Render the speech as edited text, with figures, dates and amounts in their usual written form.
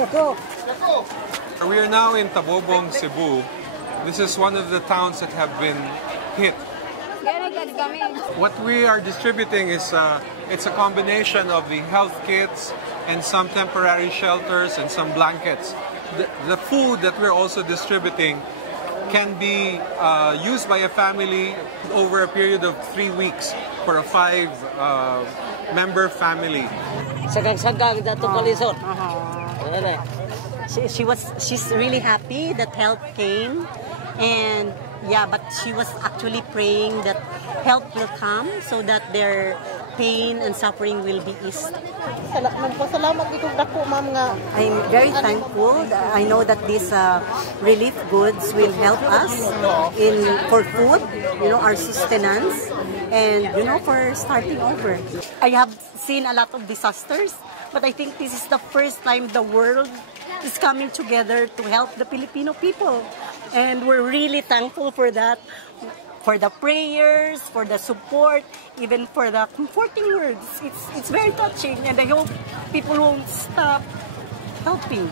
We are now in Tabobong, Cebu. This is one of the towns that have been hit. What we are distributing is it's a combination of the health kits and some temporary shelters and some blankets. The food that we're also distributing can be used by a family over a period of 3 weeks for a 5-member family. She's really happy that help came, and yeah, but she was actually praying that help will come so that their pain and suffering will be eased. I'm very thankful. I know that these relief goods will help us for food, our sustenance, and for starting over. I have seen a lot of disasters, but I think this is the first time the world is coming together to help the Filipino people. And we're really thankful for that, for the prayers, for the support, even for the comforting words. It's very touching, and I hope people won't stop helping.